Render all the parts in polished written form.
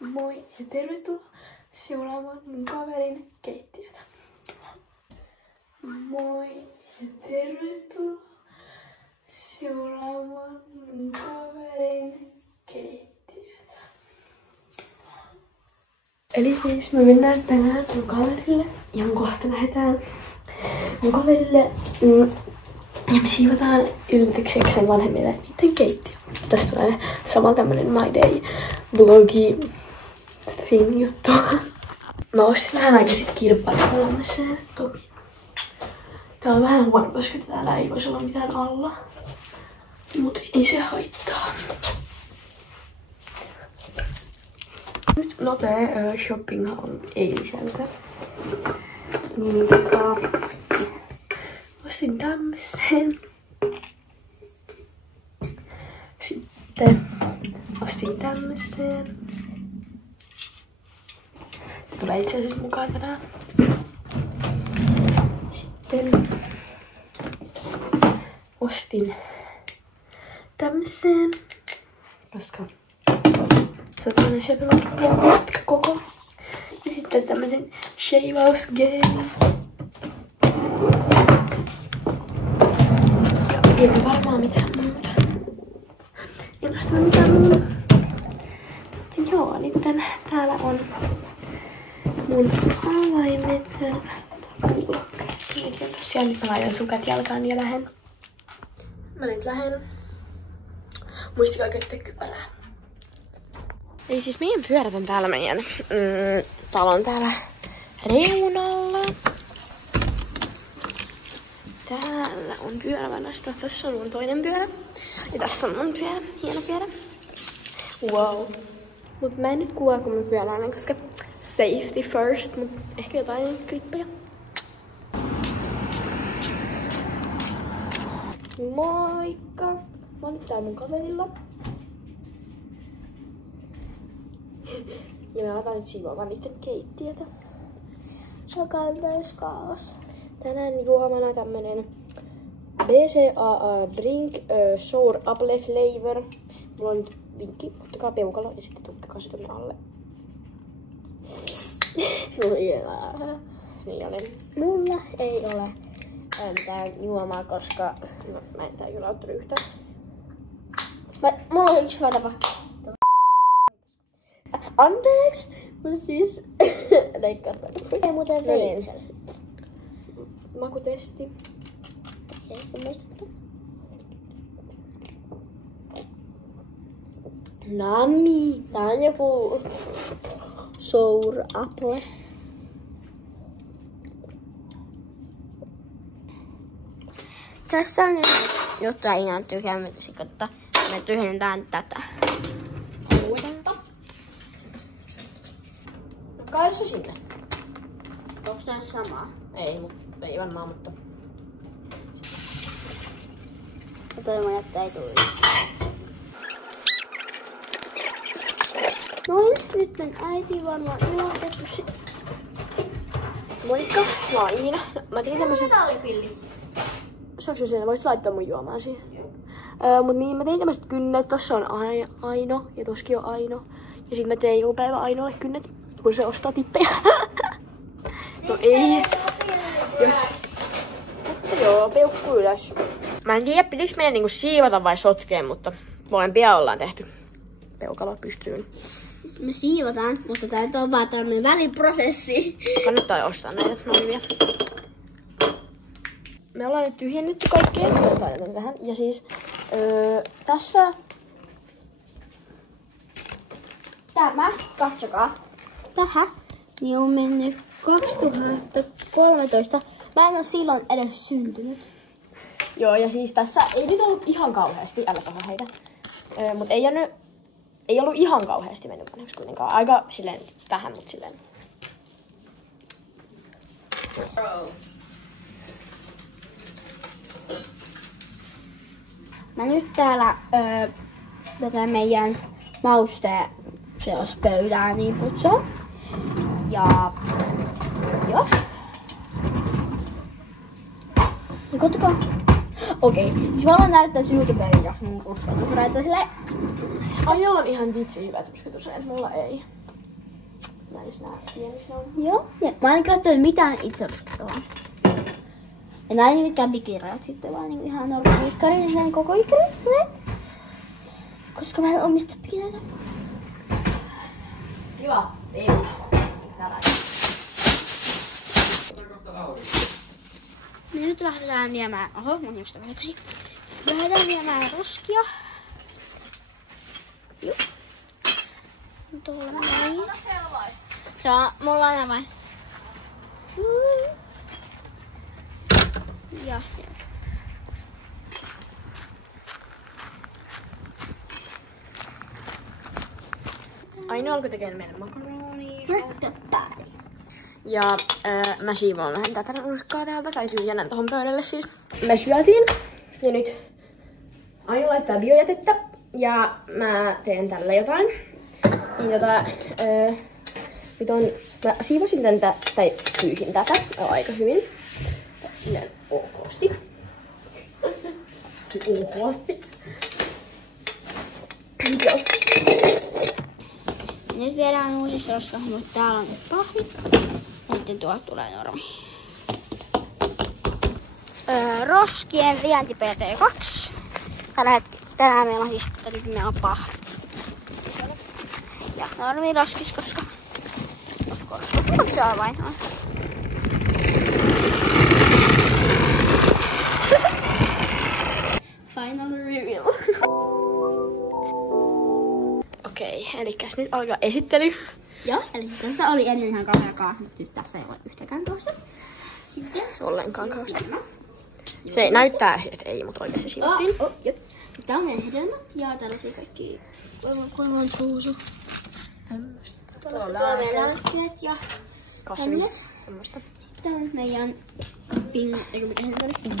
Moi ja tervetuloa seuraamaan mun kaverin keittiötä. Moi ja tervetuloa seuraamaan mun kaverin keittiötä. Eli siis me mennään tänään mun kaverille. Ihan kohta lähdetään mun kaverille. Ja me siivotaan yllätykseksi sen vanhemmille niiden keittiö. Tästä tulee samalla tämmönen My Day vlogi thing juttu. Mä ostin vähän aikaa sit kirppailun Topin. Tää on vähän huono, koska täällä ei voisi olla mitään alla. Mut ei se haittaa. Nyt nopea shopping on eiliseltä. Niin ostin tämmösen. Sitten ostin tämmösen. Se tulee itse asiassa mukaan tänään. Sitten ostin tämmösen. Koska se on tämmönen pitkä koko. Ja sitten tämmösen shaveausgeelin. Ja ei varmaan mitään muuta. En ostanut mitään muuta. Joo, nyt täällä on mun avaimet. Mäkin on tosiaan nyt mä laitan sukat jalkaan ja lähen. Mä nyt lähen. Muistakaa käyttää kypärää. Eli siis meidän pyörät on täällä meidän talon täällä reunalla. Täällä on pyörävänästä. Tässä on mun toinen pyörä. Ja tässä on mun pyörä. Hieno pyörä. Wow. Mut mä en nyt kuvaa kun mä pyöräilen, koska safety first. Mut ehkä jotain klippejä. Moikka! Mä oon nyt täällä mun kaverilla. Ja mä otan nyt siivoamaan niitten keittiötä. Sakaan täys kaos. Tänään juomana tämmönen BCAA Drink Sour Apple Flavor. Mulla on nyt vinkki, ottakaa peukalo ja sitten tukkakaa se tonne alle. Mulla ei ole mitään juomaa, koska mä en tää kyllä ottanut yhtään. Mulla on yksi hyvä tapa. Anteeksi, mä siis leikkaan tämän. Ei muuten veitsellä. Makutesti. Ei se muistettu. Nami. Tää on joku sour apple. Tässä on juttuja ihan tyhjäämiksi, mutta me tyhjennetään tätä. Uudenta. No kai se sinne. Onks näissä samaa? Ei varmaan, mutta... Ja toivon, että ei tule. Noin, nyt on äiti varmaan ilotettu. Moikka, mä oon Iina. Mä tein tämmösen... Metallipilli. Saanko sinne? Voisit laittaa mun juomaan siihen? Mut niin, mä tein tämmöset kynnet. Tossa on Aino ja toskin on Aino. Ja sit mä tein joulupäivä Ainolle kynnet, kun se ostaa tippejä. No ei. Jos. Mutta joo, peukku ylös. Mä en tiedä, pitikö meidän niinku siivata vai sotkea, mutta molempia ollaan tehty. Peukalo pystyyn. Me siivotaan, mutta tää on vaan tämmönen väliprosessi. Kannattaa ostaa näitä olivia. Me ollaan nyt tyhjennetty kaikkea. Tähän. Ja siis tässä Tämä, katsokaa. Tähän niin on mennyt 2013. Mä en oo silloin edes syntynyt. Joo, ja siis tässä ei nyt ollut ihan kauheasti, älä paha heitä. Mut ei ollut ihan kauheasti mennyt vanhaksi kuitenkaan. Aika silleen vähän, mut silleen. Mä nyt täällä tätä meidän mausteseospöydää niin putsoon. Ja joo. Ja katsokaa. Okei, siis mä haluan näyttää YouTubeen, jos mun uskotus näyttää silleen. Ai joo, on ihan vitsi hyvät uskotusajat, mulla ei. Näissä nää pienissä on. Joo. Ja mä en käyttänyt mitään itse ruskattavaa. Ja näin ei mikään pikirajat sitten, vaan niinku ihan normaali iskari. Ja näin koko iskari. Koska mä en omista pikireitä. Kiva. Ei. Täällä. Nyt lähdetään viemään, mun ystäväksi. Lähdetään viemään roskia. Joo. Tuolla näin. Se on, mulla on nämä. Ja. Aino alkoi tekemään meille makaronia. Röttöpäri. Ja mä siivoan vähän tätä nurkkaa täältä, tai tyhjennän tohon pöydälle siis. Me syötiin, ja nyt Aino laittaa biojätettä, ja mä teen tällä jotain. Niin mä siivosin tätä, tai pyyhin tätä aika hyvin. Silleen okosti. Okosti. Joo. Nyt viedään uusissa roskassa, mutta täällä on nyt pahvit. Ja sitten tuolta tulee normi. Roskien vienti PT2. Tänään meillä on siis, nyt meillä on pahvi. Ja normi roskis, koska of course, se on vain on. Final reveal. Okei, elikkäs nyt alkaa esittely. Joo, eli siis tässä oli ennen ihan kauheakaan, mutta nyt tässä ei ole yhtäkään tuosta. Sitten Ollenkaan kauheasti. Se näyttää, että ei, mutta oikeasti siivottiin. Tää on meidän hedelmät ja tällaisia kaikki koivon suusu. Tuolla meidän lääkkeet ja kasvit. Tämmöstä. Sitten on meidän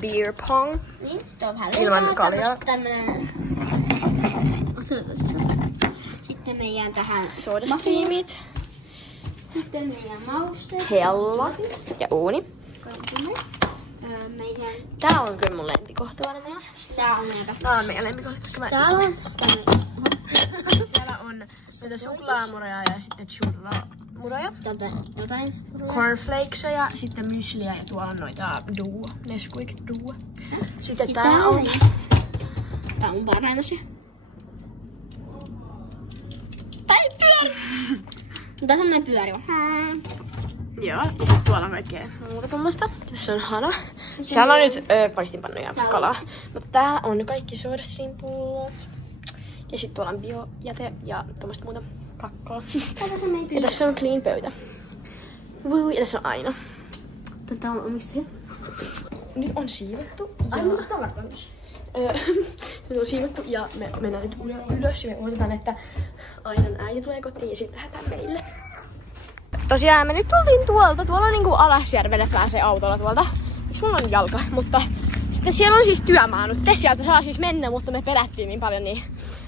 Beer pong. Niin, sitten on vähän ilman kaljaa. Tämmönen. Sitten meidän tähän Sodasteamit. Sitten meidän mausteet. Hella ja uuni. Meidän... Tää on kyllä mun lempikohta varmaan. Tää on meidän lempikohta, koska mä... Täällä on... Siellä on näitä suklaamuroja ja sitten churramuroja. Jotain cornflakesia ja sitten mysliä ja tuolla on noita Duo, Nesquik Duo. Sitten tää on... Tää on parhaimmaisia. Tai pyöri! Tässä on meidän pyöri. Joo, ja sitten tuolla on kaikkea muuta tommoista. Tässä on hana. Siellä on nyt paistinpannu ja kalaa. Mutta tää on kaikki SodaStream-pullot. Ja sitten tuolla on biojäte ja tommoista muuta kakkaa. Ja tässä on clean pöytä. Woo, ja tässä on Aino. Tätä on omissa. Nyt on siivottu. Aino, mutta tää on nyt on siivottu ja me mennään nyt ylös ja me odotetaan, että Ainon äiti tulee kotiin ja sitten lähdetään meille. Tosiaan me nyt tultiin tuolta. Tuolla niinku Alasjärvelle pääsee autolla tuolta. Miksi mulla on jalka? Mutta sitten siellä on siis työmaa nyt. Sieltä saa siis mennä, mutta me pelättiin niin paljon, niin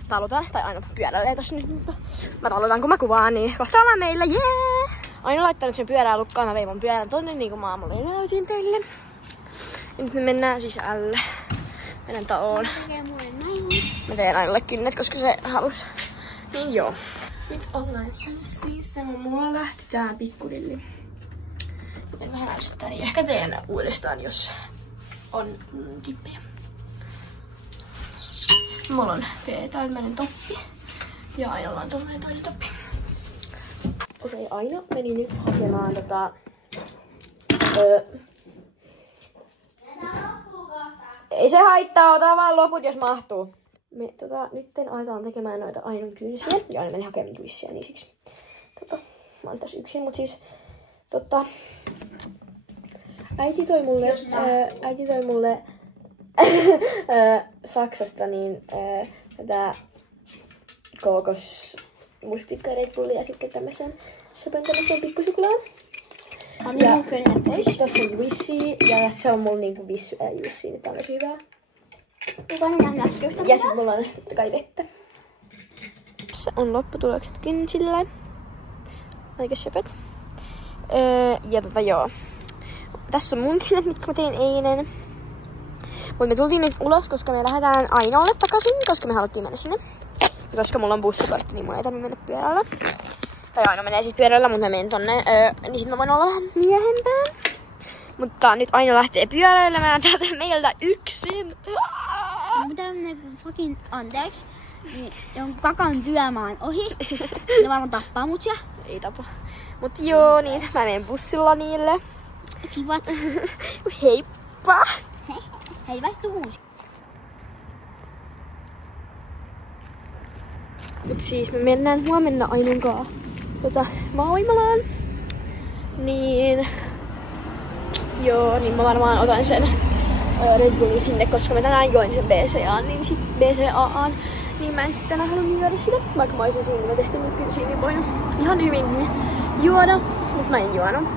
talutaan. Tai Aino pyöräilee tossa nyt, mutta mä talutan kun mä kuvaan, niin kohta ollaan meillä. Jee! Aino laittanut sen pyörää lukkaan. Mä vein mun pyörän tonne niin kuin mä aamulla näytin teille. Ja nyt me mennään sisälle. Mennään taloon. Mä teen Ainolle kynnet, koska se halus. Niin joo. Nyt ollaan hississä. Mulla lähti tää pikkudilli. Joten vähän ärsyttää, niin ehkä teen uudestaan, jos on kippejä. Mulla on tämmönen toppi. Ja Ainolla on tommonen toinen toppi. Okei, Aino meni nyt hakemaan Ei se haittaa, ota vaan loput, jos mahtuu. Me nytten aletaan tekemään noita Ainon kynsiä. Ja Aino meni hakemaan kynsiä, niin siksi mä oon tässä yksin, mut siis äiti toi mulle Saksasta niin tätä kookosmustikka Red Bullia ja sitten tämmösen söpöntämisen pikkusuklaa. Ja tossa on juissi ja se on mulla niinku vissu juissi, nyt on tosi hyvää. Ja sit mulla on totta kai vettä. Tässä on lopputulokset kynsille. Aika söpöt. Ja joo. Tässä on mun kynnet, mitkä mä tein eilen. Mut me tultiin nyt ulos, koska me lähdetään Ainolle takaisin, koska me haluttiin mennä sinne. Ja koska mulla on bussikortti, niin mun ei tarvitse mennä pyörällä. Tai Aino menee siis pyörällä, mutta mä menen tonne, niin sit mä voin olla vähän miehempää. Mutta nyt Aino lähtee pyöräilemään täältä meiltä yksin. Mitä fucking anteeksi. Jonkun kakan työmaan ohi. Ne varmaan tappaa mut ja. Ei tapa. Mut joo, niin mä menen bussilla niille. Kivat. Heippa! Hei, vaihtuu uusi. Mut siis me mennään huomenna Ainon kaa Maaoimalaan. Niin... Joo, niin mä varmaan otan sen Red Bullin sinne, koska mä tänään join sen BCA:n, niin mä en sitten tänään halunnut juoda sitä. Vaikka mä olisin siinä tehty nytkin siinä voinut ihan hyvin juoda, mut mä en juonut.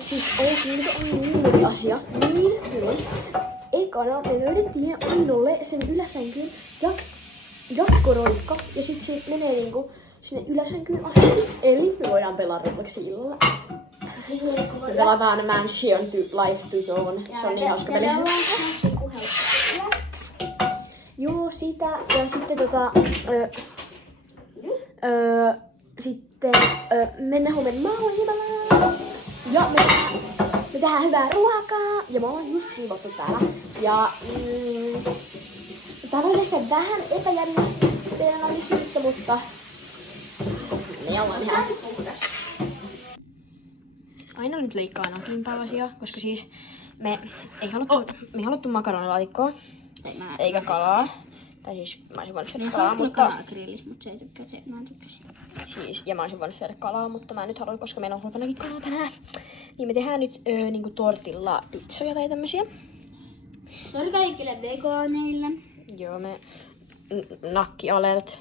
Siis olisi niin asia. Niin. Ekana me löydettiin Ainolle sen yläsänkyn jatkoroikka ja sit se menee niinku sinne yläsänkyyn asti. Eli me voidaan pelaa Robloxia illalla. Me pelataan Mansion to Life to Zone. Se on niin hauska peli. Joo, sitä. Ja sitten sitten mennään huomenna Maaoimalaan. Ja me tehdään hyvää ruokaa. Ja mä oon just siivottu täällä. Ja täällä on ehkä vähän epäjärjestelmällisyyttä, mutta me ollaan ihan puhdas. Aina nyt leikkaa ainakin palasia, koska siis me ei haluttu makaronilaatikkoa, eikä kalaa. Tai siis mä olisin voinut syödä kalaa, mutta... kalaa grillis, mutta se ei tykkää, mä en tykkää siitä. Siis, ja mä olisin voinut syödä kalaa, mutta mä en nyt halua, koska meillä on huoltanakin kalaa tänään. Niin me tehdään nyt niinku tortilla pizzoja tai tämmösiä. Sori kaikille vegaaneille. Joo, me nakkialert.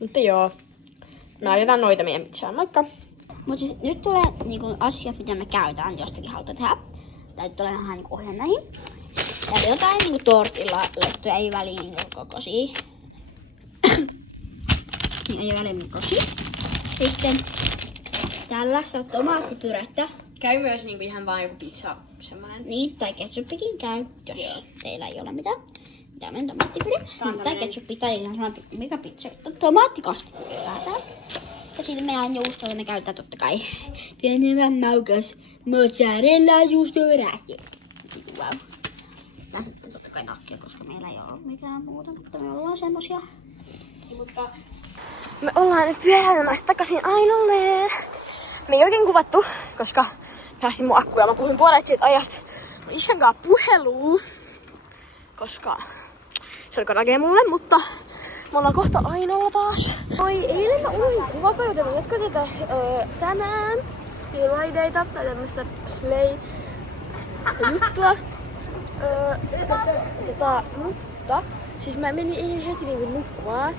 Mutta joo, me ajetaan noita meidän pizzaan, moikka! Mut siis nyt tulee niinku asiat, mitä me käytetään jostakin halutaan tehdä. Tai tulee vähän niinku ohjeen näihin. Ja jotain niinku tortilla lettuja, ei väliin niinku kokoisia. Niin ei väliin kokoisia. Sitten tällaista tomaattipyrettä. Käy myös niinku ihan vaan joku pizza semmonen. Niin, tai ketsuppikin käy, jos teillä ei ole mitään. Tämmönen tomaattipyre. Tai ketsuppi tai ihan sama mikä pizza. Tomaattikastipyre lähdetään. Ja sitten meidän juustolle me käytetään totta kai pienemmän maukas mozzarella juustorästi. Wow. Ja sitten totta kai nakkia, koska meillä ei ole mitään muuta, mutta me ollaan semmosia. Mutta me ollaan nyt pyöräilemässä takaisin Ainolle. Me ei oikein kuvattu, koska päästin mun akkuja. Mä puhuin puolet siitä ajasta mun iskän kanssa puheluun, koska se oli karagee mulle, mutta me ollaan kohta Ainolla taas. Eilen mä unohdin kuvata, joten mä jatkan tätä tänään. Raideita tai tämmöstä slay-juttua. Mutta siis mä menin eilen heti niinku nukkumaan.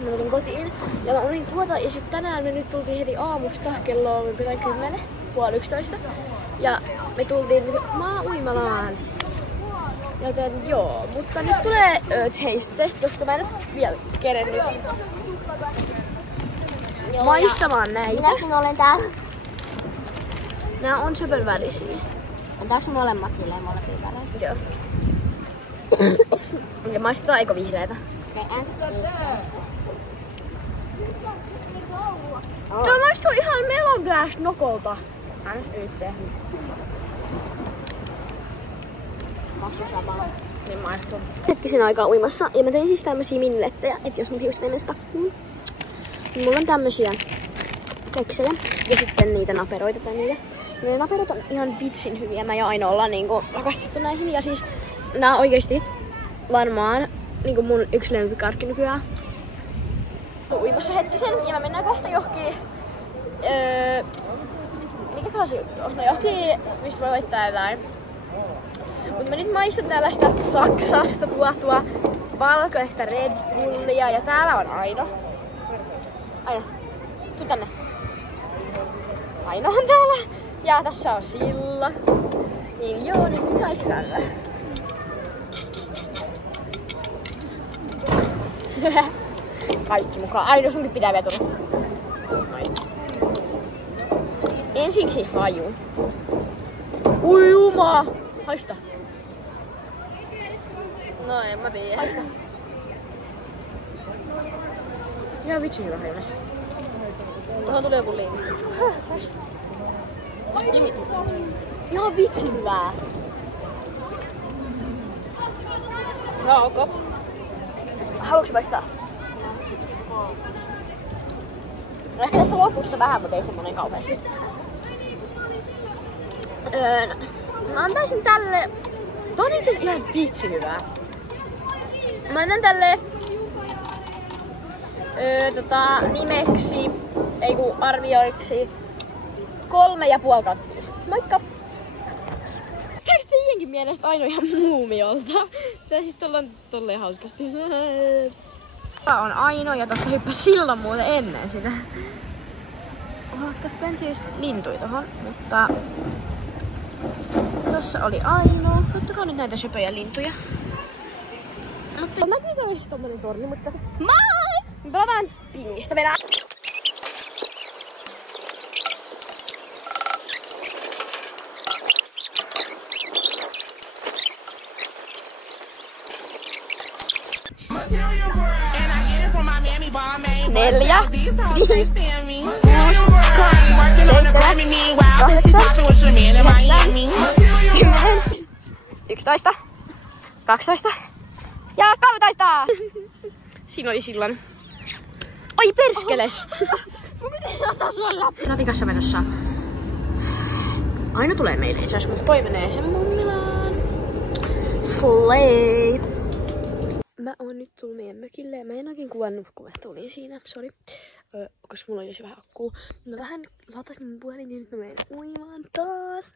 Mä menin kotiin ja mä olin kuvata ja sit tänään me nyt tultiin heti aamusta kello 10, puoli 11. Ja me tultiin Maaoimalaan. Joten joo, mutta nyt tulee taste test, koska mä en vielä kerennyt maistamaan näitä. Minäkin olen täällä. Nää on söpön värisiä. Otetaanko molemmat silleen molempia väreitä? Joo. Ja maistetaan eikö vihreitä? Tää maistuu ihan Melon Blast Nokolta. Maistuu samalla. Niin maistuu. Hetkisen aikaa uimassa ja mä tein siis tämmösiä minilettejä, että jos mun hiukset menee takkuun. Niin mulla on tämmösiä keksejä ja sitten niitä naperoita tai niitä. Ne naperot on ihan vitsin hyviä. Mä ja Aino ollaan niinku rakastettu näihin ja siis nää on oikeesti varmaan niinku mun yksi lempikarkki nykyään. Uimassa hetkisen ja mä mennään kohta johonkin mikä se juttu on? No johonkin, mistä voi laittaa jotain. Mut mä nyt maistan tällaista Saksasta tuotua valkoista Red Bullia ja täällä on Aino. Aino, tuu tänne. Aino on täällä ja tässä on Silla. Niin joo, niin nyt maistan tällä. Kaikki mukaan. Aino, sunkin pitää vielä tulla. Ensiksi haju. Ui juma! Haista. No en mä tiedä. Haista. Ihan vitsi hyvä heille. Tuohon tuli joku linkki. Ihan vitsi hyvää. No, ok. Haluatko maistaa? Ehkä tässä lopussa vähän, mutta ei semmonen kauheasti. Mä antaisin tälle... Tää on itse ihan vitsi hyvää. Mä annan tälle... nimeksi, ei kun arvioiksi 3,5/5. Moikka! Tääks teidänkin mielestä Aino ihan muumiolta? Tää siis ollaan tolleen hauskasti. Tää on Aino ja tosta hyppäs silloin muuten ennen sitä. Oho, tästä ensin just lintui tohon, mutta... Tossa oli Aino. Ottakaa nyt näitä söpöjä lintuja. Mutta... Näkyykö olisi tommonen torni, mutta... Moi! Me pelataan pingistä vedää. Neljä, 5, 6, 7, 8, 9, 10, 11, 12 ja 13! Siinä oli silloin. Oi perskeles! Ratikassa menossa. Aina tulee meille isäs, mutta toi menee sen mummilaan. Slay! Mä oon nyt tullut meidän mökille ja mä en oikein kuvannut, kun mä tulin siinä, sori. Koska mulla on jo vähän akkuu. Mä vähän latasin mun puhelin ja nyt mä menen uimaan taas.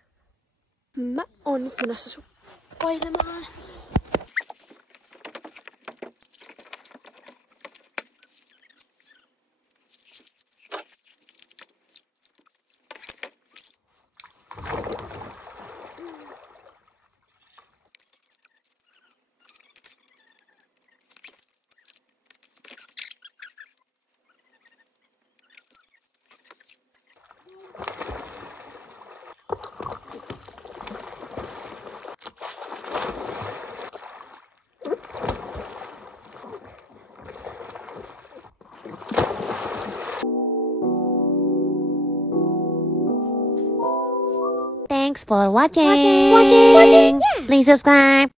Mä oon nyt menossa suppailemaan. Thanks for watching. Yeah. Please subscribe.